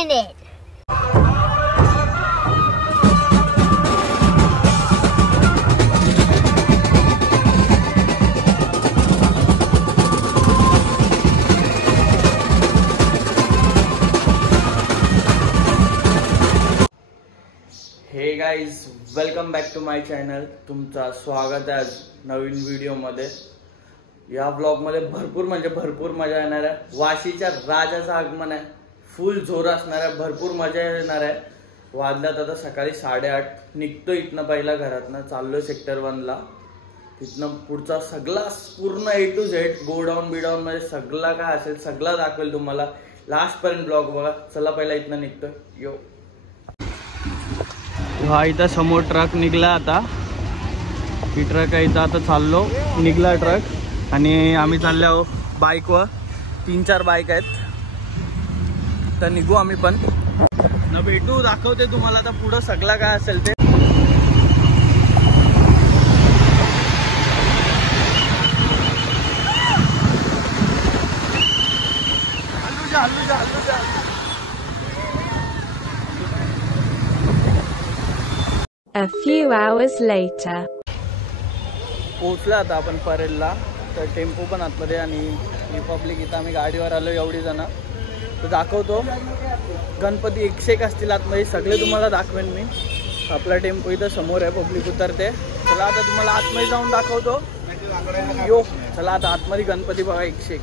minute. Hey guys, welcome back to my channel. तुमचं स्वागत आहे आज नवीन व्हिडिओमध्ये. या ब्लॉगमध्ये भरपूर मजा येणार आहे. वाशीच्या राजाचं आगमन आहे. फुल जोर असणार आहे. भरपूर मजा येणार आहे. वाजल्यात आता सकाळी 8:30. निघतो इथनं पहिला घरातनं, चाललो सेक्टर 1ला. तिथनं पुढचा सगळा पूर्ण A to Z गोडाऊन बिडाऊन मध्ये सगळा काय असेल सगळा दाखवेल तुम्हाला. लास्ट पर्यंत ब्लॉग बघा. चला पहिला इथनं निघतोय. यो हा इथं समोर ट्रक निघला. आता ही ट्रक आहे इथं. आता चाललो, निघला ट्रक आणि आम्ही चाललो बाईकवर. 3-4 बाईक आहेत. तर निघू आम्ही पण न भेटू. दाखवते तुम्हाला आता पुढं सगळं काय असेल ते. A few hours later. पोहोचलो आता आपण परेलला. तर टेम्पो पण आतमध्ये आणि रिपब्लिक इथं आम्ही गाडीवर आलो एवढी जण. तर दाखवतो. गणपती 101 असतील आतमध्ये, सगळे तुम्हाला दाखवेन मी. आपला टेम्पो इथं समोर आहे, पब्लिक उतरते. चला आता तुम्हाला आतमध्ये जाऊन दाखवतो. यो चला आता आतमध्ये गणपती बघा 101.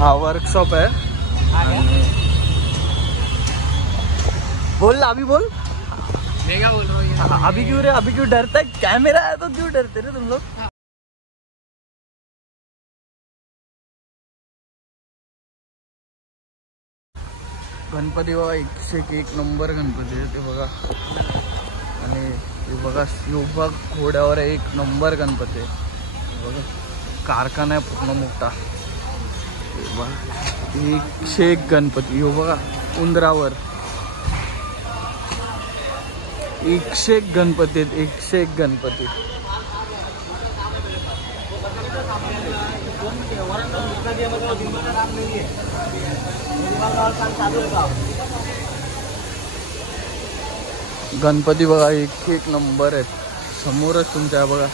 हा वर्कशॉप आहे. बोल अभी बोल. मैं क्या बोल रहा हूँ? अभी क्यों डरता है? कैमरा है तो क्यों डरते रे तुम लोग? गणपती बघा 101 नंबर गणपती आहे ते बघा. आणि हे बघा शिवबाग घोड्यावर 1 नंबर गणपती आहे बघा. कारखाना आहे पूर्ण मोठा. 101 गणपती. हो बघा उंदरावर 101 गणपती आहेत. 101 गणपती. गणपती बघा 101 नंबर आहेत. समोरच तुमच्या बघा.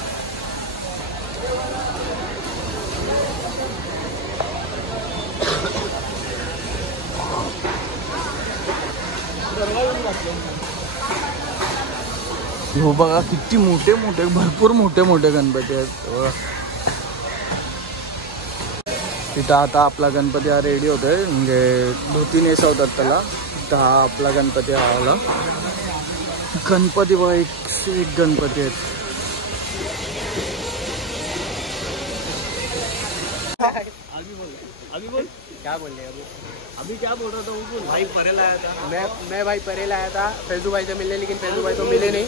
हो बघा किती मोठे भरपूर मोठे गणपती आहेत. तिथं आता आपला गणपती हा रेडी होतोय. म्हणजे धोती नेसवतात त्याला. तर हा आपला गणपती हा आला. गणपती बघा 101 गणपती आहेत. अभी बोल क्या बोल रहे हैं अभी क्या बोल रहा था वो बोल. भाई परेल आया था. मैं भाई परेल आया था फैजू भाई से मिलने, लेकिन फैजू भाई तो मिले नहीं.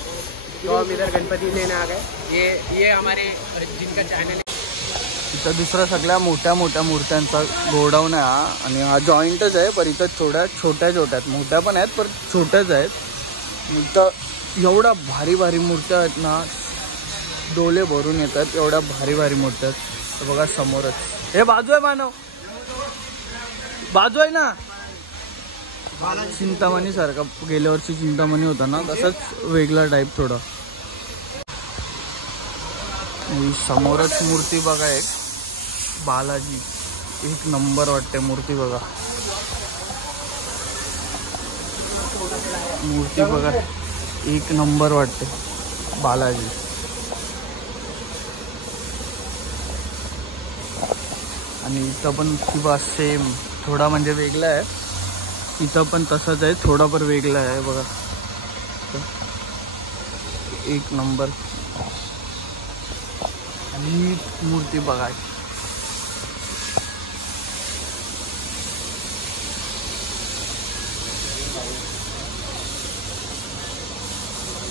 तो हम इधर गणपति लेने आ गए. ये हमारे जिनका चैनल है. इथं दुसरा सगळ्या मोठ्या मूर्त्यांचा गोडाऊन आहे हा. आणि हा जॉईंटच आहे, पण इथं छोट्या आहेत. मोठ्या पण आहेत पण छोट्याच आहेत. इथं एवढा भारी मूर्त्या आहेत ना. डोले भरून येतात एवढ्या भारी मूर्त्या आहेत. तर बघा समोरच. हे बाजू आहे मानव, बाजू आहे ना. चिंतामणी सारखा गेल्या वर्षी चिंतामणी होता ना, तसाच वेगळा टाईप थोडा. समोरच मूर्ती बघा एक बालाजी. 1 नंबर वाटते मूर्ती बघा. मूर्ती बघा 1 नंबर वाटते बालाजी. आणि इथं पण किंवा सेम थोडा म्हणजे वेगळा आहे. इथं पण तसंच आहे, थोडा पण वेगळा आहे बघा. 1 नंबर ही मूर्ती बघा.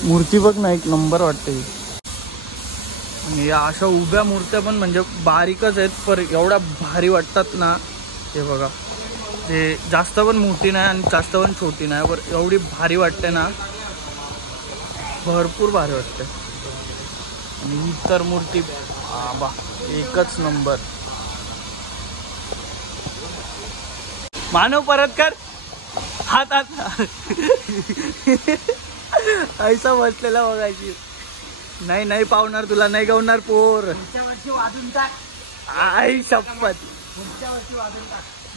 मूर्ती बघ ना 1 नंबर वाटते. आणि या अशा उभ्या मूर्त्या पण म्हणजे बारीकच आहेत, पण एवढ्या भारी वाटतात ना. हे बघा, ते जास्त पण मोठी नाही आणि जास्त पण छोटी नाही, पण एवढी भारी वाटते ना. भरपूर भारी वाटते. आणि ही तर मूर्ती बा 1च नंबर. मानव परत कर हात हात ऐसा बसलेला बघायची. नाही नाही पावणार तुला नाही गावणार पोर. आई शपथ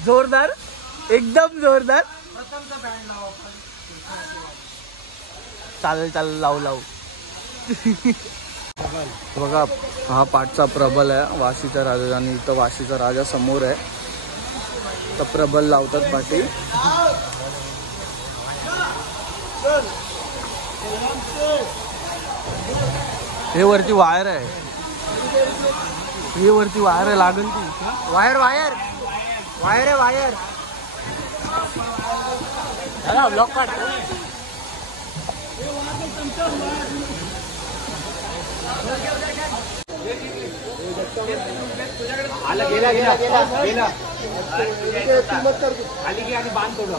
जोरदार एकदम जोरदार. चालेल चालेल लावू लावू. बघा हा पाठचा प्रबल आहे वाशीचा राजा आणि इथं वाशीचा राजा समोर आहे. तर प्रबल लावतात पाठी. हे वरती वायर आहे. हे वरती वायर आहे लागेल ती वायर वायर वायर आहे वायर. ब्लॉक काढ. गेला गेला गेला गेला खाली घे आणि बांध तोड.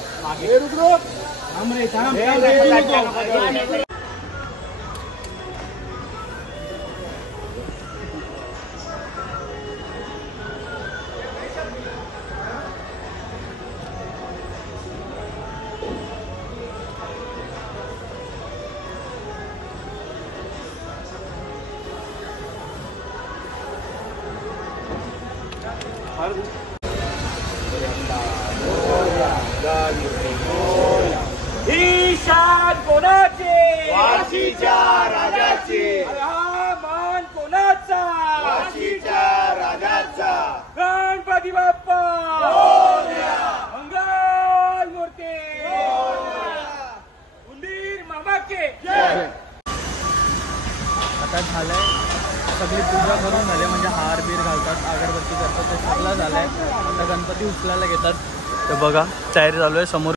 ईशान कोणाचे वाशीच्या राजाचे. हा मान कोणाचा वाशीच्या राजाचा. गणपती बाप्पा मंगल मूर्ती उंदीर मामा के. आता झालंय सगळी पूजा करून झाले म्हणजे हार बीर घालतात अगरबत्ती करतात ते सगळं झालंय. आता गणपती उचलायला घेतात. ते बघा तयारी चालू आहे समोर.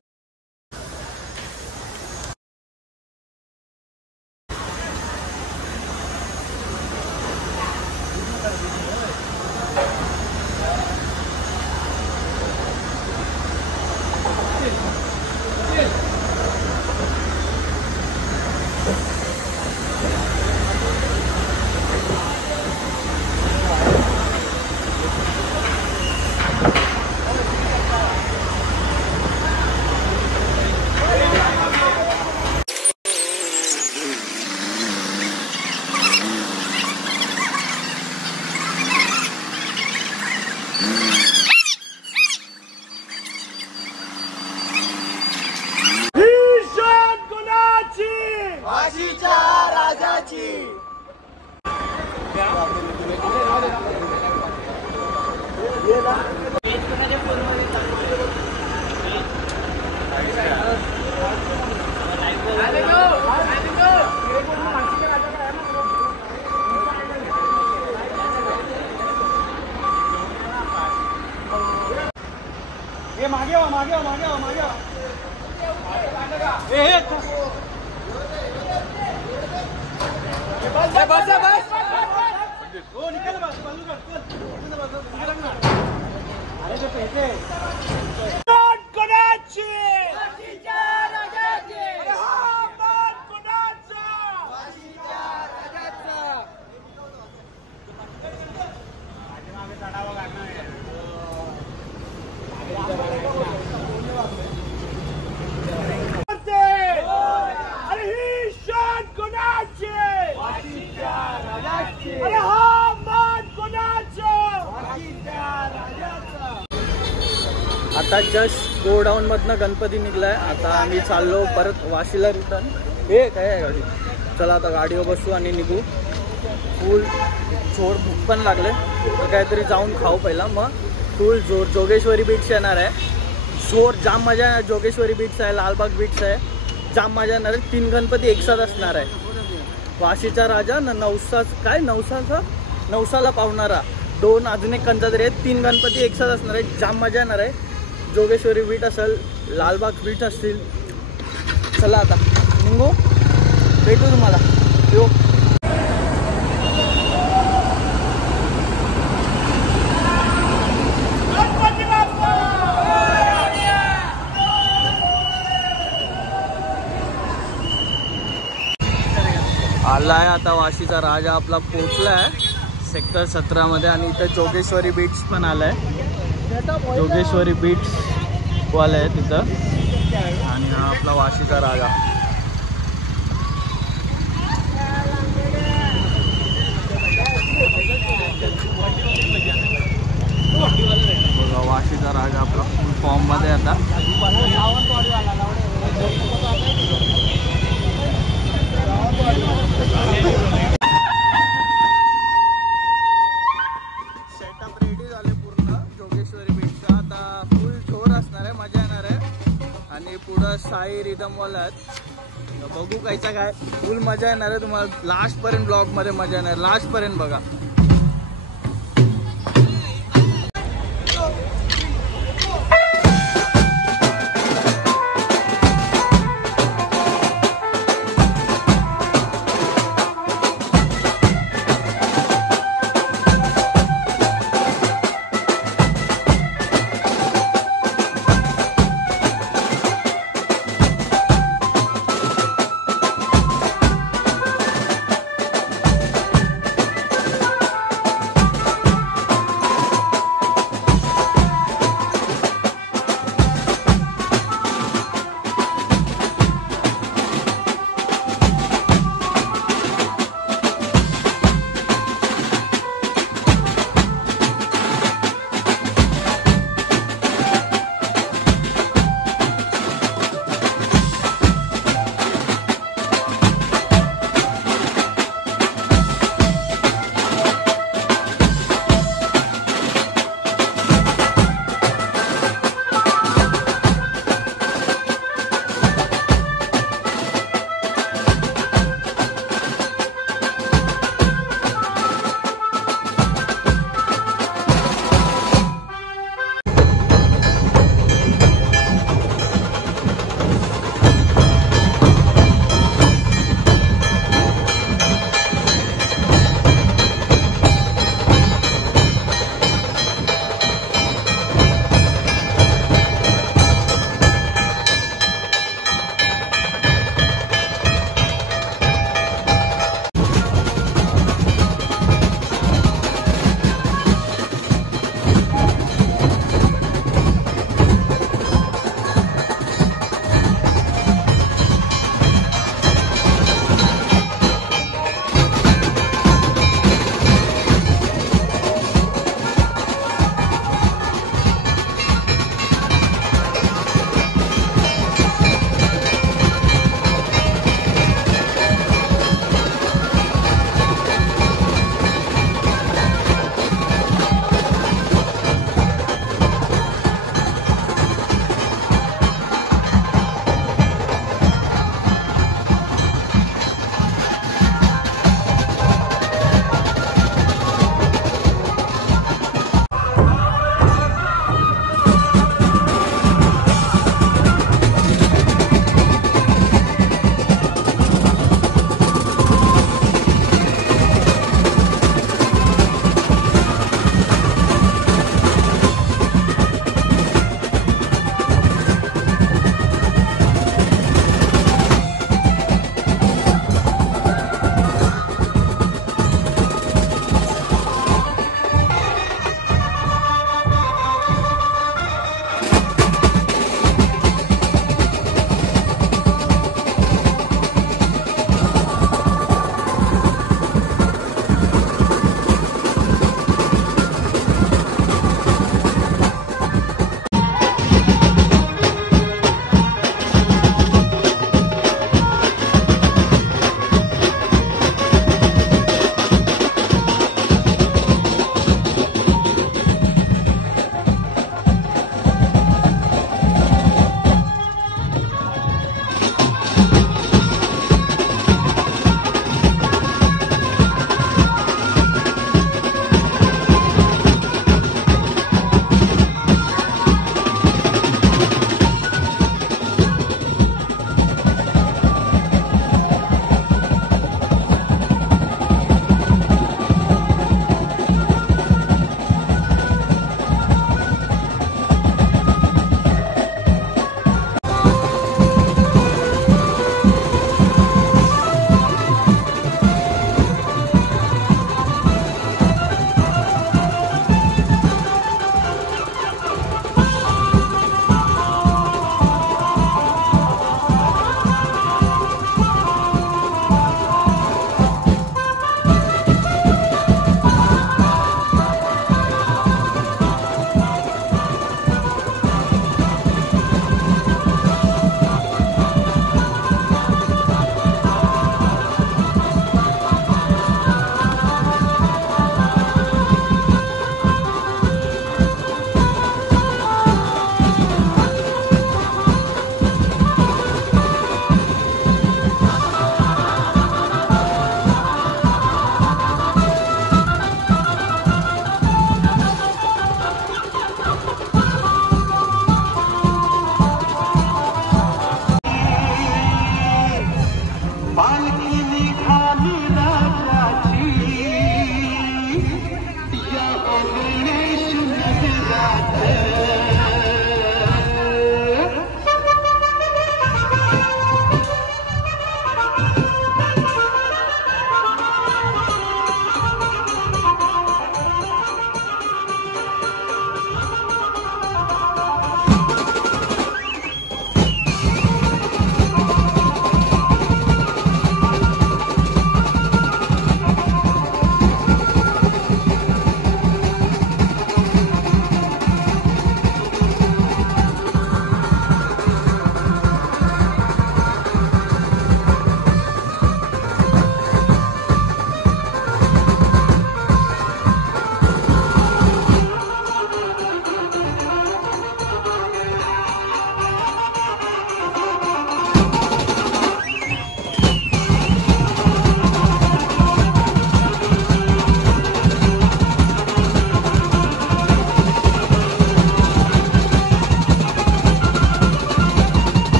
वाशीच्या राजाची. मागे मागे मागे मागे बस बस हो निकल बस कोणाची वाशीच्या राजाची. हा मान कोणाचा वाशीच्या राजाचा. अरे ही शान कोणाची वाशीच्या राजाची. अरे हा मान कोणाचा वाशीच्या राजाचा. आता जस्ट गोडाऊन मधनं गणपती निघलाय. आता आम्ही चाललो परत वाशीला रिटर्न. हे काय आहे गाडी. चला आता गाडीवर बसू आणि निघू. फुल जोर भूक पण लागले तर काहीतरी जाऊन खाऊ पहिला मग फुल जोर. जोगेश्वरी बीच येणार आहे. जोर जाम मजा येणार. जोगेश्वरी बीच आहे लालबाग बीच आहे जाम मजा येणार आहे. 3 गणपती एकसाथ असणार आहे. वाशीचा राजा नवसाला पावणारा 2 अजून एक कंचातरी आहेत. 3 गणपती एकसाथ असणार आहे. जाम मजा येणार आहे. जोगेश्वरी बीच असेल लालबाग बीच असतील. चला आता निघू भेटू तुम्हाला. यो आला आहे आता वाशीचा राजा आपला पोचला आहे सेक्टर 17 मध्ये. आणि इथं जोगेश्वरी बीच पण आलाय. जोगेश्वरी बीच जीपवाले आहे तिथं. आणि हा आपला वाशीचा राजा. बघा वाशीचा राजा आपला फुल फॉर्म मध्ये आता. सेटअप रेडी झाले पूर्ण जोगेश्वरी बीचचा. आता फुल जोर असणार आहे, मजा येणार आहे. आणि पुढं साई रिदमवाला आहेत. बघू कायचा काय फुल मजा येणार आहे तुम्हाला. लास्ट पर्यंत ब्लॉग मध्ये मजा येणार, लास्ट पर्यंत बघा.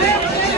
Gracias.